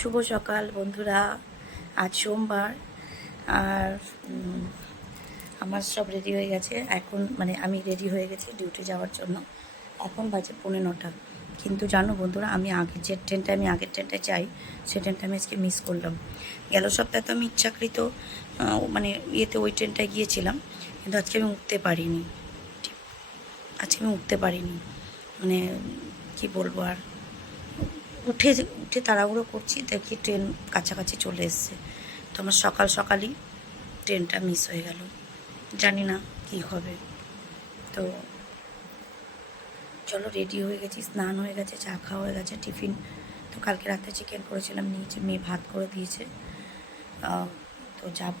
শুভ সকাল বন্ধুরা, আজ সোমবার, আর আমার সব রেডি হয়ে গেছে। এখন মানে আমি রেডি হয়ে গেছি ডিউটি যাওয়ার জন্য। এখন বাজে পৌনে নটা। কিন্তু জানো বন্ধুরা, আমি আগের যে ট্রেনটা আমি আগের ট্রেনটা চাই সে ট্রেনটা আমি আজকে মিস করলাম। গেল সপ্তাহে তো আমি ইচ্ছাকৃত মানে ইয়েতে ওই ট্রেনটায় গিয়েছিলাম, কিন্তু আজকে আমি উঠতে পারিনি। আজকে আমি উঠতে পারিনি। মানে কি বলব আর? উঠে উঠে তাড়াহুড়ো করছি, দেখি ট্রেন কাছাকাছি চলে এসছে। তো আমার সকাল সকালই ট্রেনটা মিস হয়ে গেল। জানি না কি হবে। তো চলো রেডি হয়ে গেছি, স্নান হয়ে গেছে, চা খাওয়া হয়ে গেছে, টিফিন। তো কালকে রাতে চিকেন করেছিলাম, নিয়েছে, মেয়ে ভাত করে দিয়েছে। তো যাব।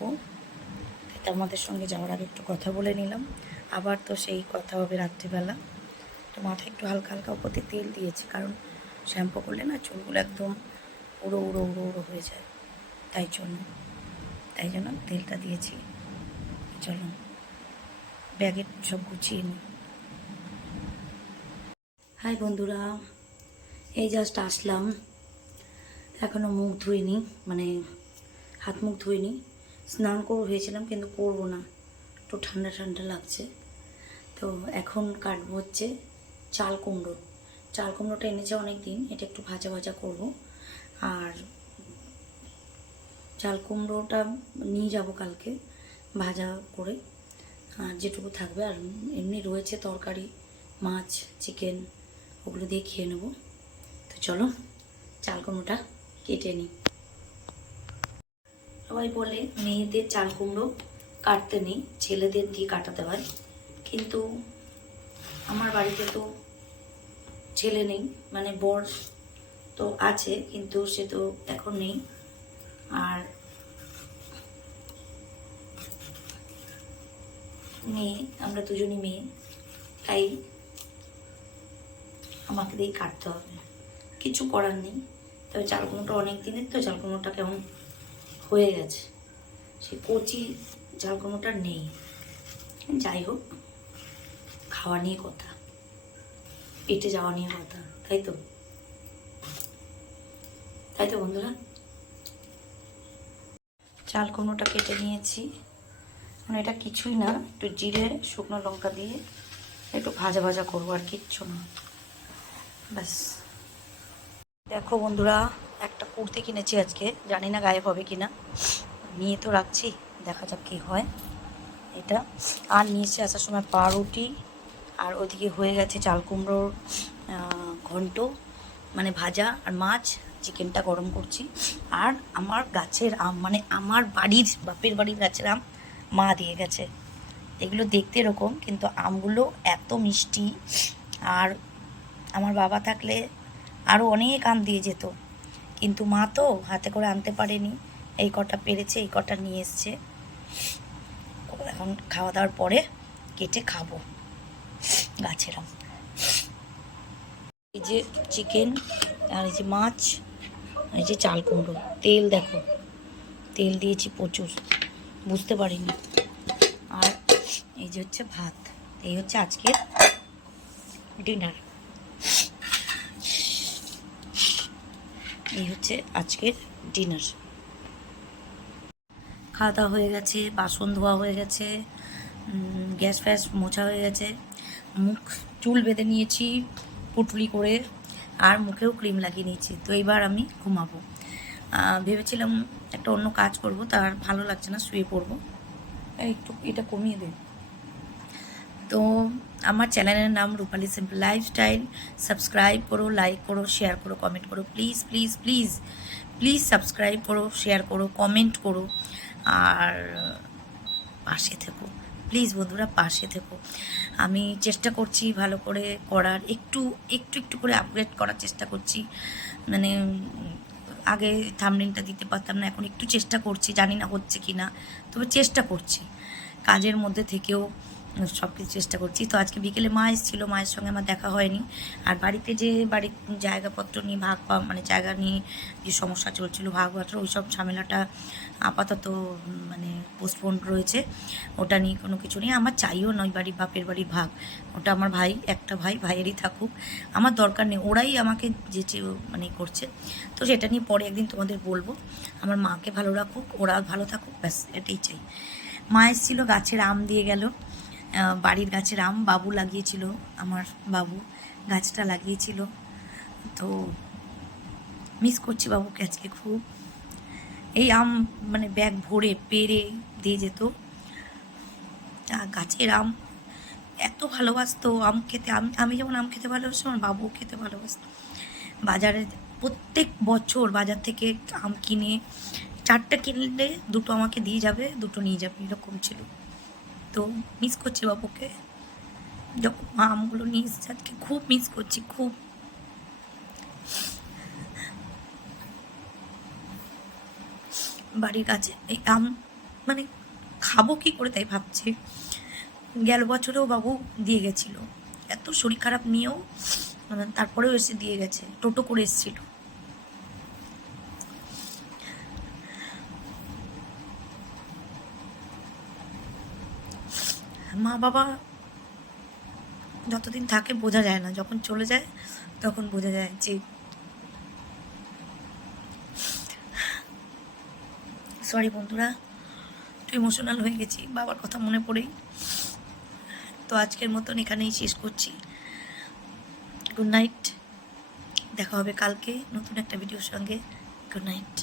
তো আমাদের সঙ্গে যাওয়ার আগে একটু কথা বলে নিলাম। আবার তো সেই কথা হবে রাত্রিবেলা। তো মাথায় একটু হালকা হালকা উপর তেল দিয়েছি, কারণ শ্যাম্পু করলে না চুলগুলো একদম উড়ো উড়ো উড়ো উড়ো হয়ে যায়। তাই জন্য তাই জন্য তেলটা দিয়েছি। চলো, ব্যাগে সব গুছিয়ে নিই। হাই বন্ধুরা, এই জাস্ট আসলাম। এখনও মুখ ধুইনি মানে হাত মুখ ধুইনি। স্নান করে, হয়েছিলাম কিন্তু করব না। একটু ঠান্ডা ঠান্ডা লাগছে। তো এখন কাটবো হচ্ছে চাল কুমড়ো। চাল কুমড়োটা এনেছে অনেক দিন এটা একটু ভাজা ভাজা করব। আর চাল কুমড়োটা নিয়ে যাব কালকে, ভাজা করে। আর যেটুকু থাকবে, আর এমনি রয়েছে তরকারি, মাছ, চিকেন, ওগুলো দিয়ে খেয়ে নেব। তো চলো, চাল কুমড়োটা কেটে নিই। সবাই বলে মেয়েদের চাল কুমড়ো কাটতে নেই, ছেলেদের দিয়ে কাটাতে হয়। কিন্তু আমার বাড়িতে তো ছেলে নেই মানে বর তো আছে, কিন্তু সে তো এখন নেই। আর মেয়ে, আমরা দুজনই মেয়ে, তাই আমাকে দিয়েই কাটতে হবে। কিছু করার নেই। তবে চালকুমোটা অনেক দিনের, তো চালকুমোটা কেমন হয়ে গেছে। সে কচি চালকুমোটা নেই। যাই হোক, খাওয়া নিয়ে কথা। পেটে যাওয়া নিয়ে কথা তাই তো? তাই তো বন্ধুরা? চাল কুমড়োটা কেটে নিয়েছি। মানে এটা কিছুই না, একটু জিরে, শুকনো লঙ্কা দিয়ে একটু ভাজা ভাজা করব আর কিচ্ছু না। ব্যাস। দেখো বন্ধুরা, একটা কুর্তি কিনেছি আজকে, জানি না গায়েব হবে কি না নিয়ে তো রাখছি, দেখা যাক কী হয়। এটা আর নিয়েছি আসার সময় পাউরুটি আর ওইদিকে হয়ে গেছে চাল কুমড়োর ঘন্ট মানে ভাজা আর মাছ, চিকেনটা গরম করছি। আর আমার গাছের আম মানে আমার বাড়ির, বাপের বাড়ির গাছের আম মা দিয়ে গেছে। এগুলো দেখতে এরকম, কিন্তু আমগুলো এত মিষ্টি। আর আমার বাবা থাকলে আরও অনেক আম দিয়ে যেত। কিন্তু মা তো হাতে করে আনতে পারেনি। এই কটা পেরেছে, এই কটা নিয়ে এসছে। এখন খাওয়া দাওয়ার পরে কেটে খাব। গাছের আম। এই যে চিকেন আর এই যে মাছ, আর এই যে চাল কুমড়ো। তেল দেখো, তেল দিয়েছি প্রচুর, বুঝতে পারিনি। আর এই যে হচ্ছে ভাত, এই হচ্ছে আজকের ডিনার এই হচ্ছে আজকের ডিনার খাওয়া দাওয়া হয়ে গেছে, বাসন ধোয়া হয়ে গেছে গ্যাস ফ্যাস মোছা হয়ে গেছে। মুখ, চুল বেঁধে নিয়েছি, পুটলি করে, আর মুখেও ক্রিম লাগিয়ে নিয়েছি। তো এইবার আমি ঘুমাবো। ভেবেছিলাম একটা অন্য কাজ করব তার ভালো লাগছে না, শুয়ে পড়ব। একটু এটা কমিয়ে দে। তো আমার চ্যানেলের নাম রূপালী সিম্পল লাইফস্টাইল। সাবস্ক্রাইব করো, লাইক করো, শেয়ার করো, কমেন্ট করো। Please please please please subscribe করো, শেয়ার করো, কমেন্ট করো। আর পাশে থেকো। প্লিজ বন্ধুরা পাশে থেকো। আমি চেষ্টা করছি ভালো করে করার, একটু একটু একটু করে আপগ্রেড করার চেষ্টা করছি। মানে আগে থামলিনটা দিতে পারতাম না, এখন একটু চেষ্টা করছি, জানি না হচ্ছে কি না তবে চেষ্টা করছি। কাজের মধ্যে থেকেও সব কিছু চেষ্টা করছি। তো আজকে বিকেলে মা এসেছিল, মায়ের সঙ্গে আমার দেখা হয়নি। আর বাড়িতে যে বাড়ির জায়গাপত্র নিয়ে ভাগ মানে জায়গা নিয়ে যে সমস্যা চলছিল, ভাগ বাটর ওই সব ঝামেলাটা আপাতত মানে পোস্টপোন রয়েছে। ওটা নিয়ে কোনো কিছু নেই। আমার চাইও নয় বাড়ি বাপের বাড়ি ভাগ। ওটা আমার ভাই, একটা ভাই, ভাইয়েরই থাকুক। আমার দরকার নেই। ওরাই আমাকে যে মানে করছে। তো সেটা নিয়ে পরে একদিন তোমাদের বলব। আমার মাকে ভালো রাখুক, ওরা ভালো থাকুক, ব্যাস, এটাই চাই। মা এসেছিল, গাছের আম দিয়ে গেল। বাড়ির গাছের আম বাবু লাগিয়েছিল, আমার বাবু গাছটা লাগিয়েছিল। তো মিস করছি বাবুকে আজকে খুব। এই আম মানে ব্যাগ ভরে পেরে দিয়ে যেত। আর গাছের আম এত ভালোবাসতো, আম খেতে, আমি আমি যেমন আম খেতে ভালোবাসি, আমার বাবুও খেতে ভালোবাসতো। বাজারে প্রত্যেক বছর বাজার থেকে আম কিনে, চারটে কিনলে দুটো আমাকে দিয়ে যাবে, দুটো নিয়ে যাবে, এরকম ছিল। তো মিস করছি বাবুকে। যখন মা আমগুলো নিয়ে এসেছে, আজকে খুব মিস করছি, খুব। বাড়ির কাছে এই আম মানে খাব কি করে তাই ভাবছি। গেল বছরেও বাবু দিয়ে গেছিল। এত শরীর খারাপ নিয়েও মানে তারপরেও এসে দিয়ে গেছে, টোটো করে এসেছিল। মা বাবা যতদিন থাকে বোঝা যায় না। যখন চলে যায়, তখন বোঝা যায় যে সরি বন্ধুরা একটু ইমোশনাল হয়ে গেছি, বাবার কথা মনে পড়েই। তো আজকের মতন এখানেই শেষ করছি। গুড নাইট দেখা হবে কালকে নতুন একটা ভিডিওর সঙ্গে। Good night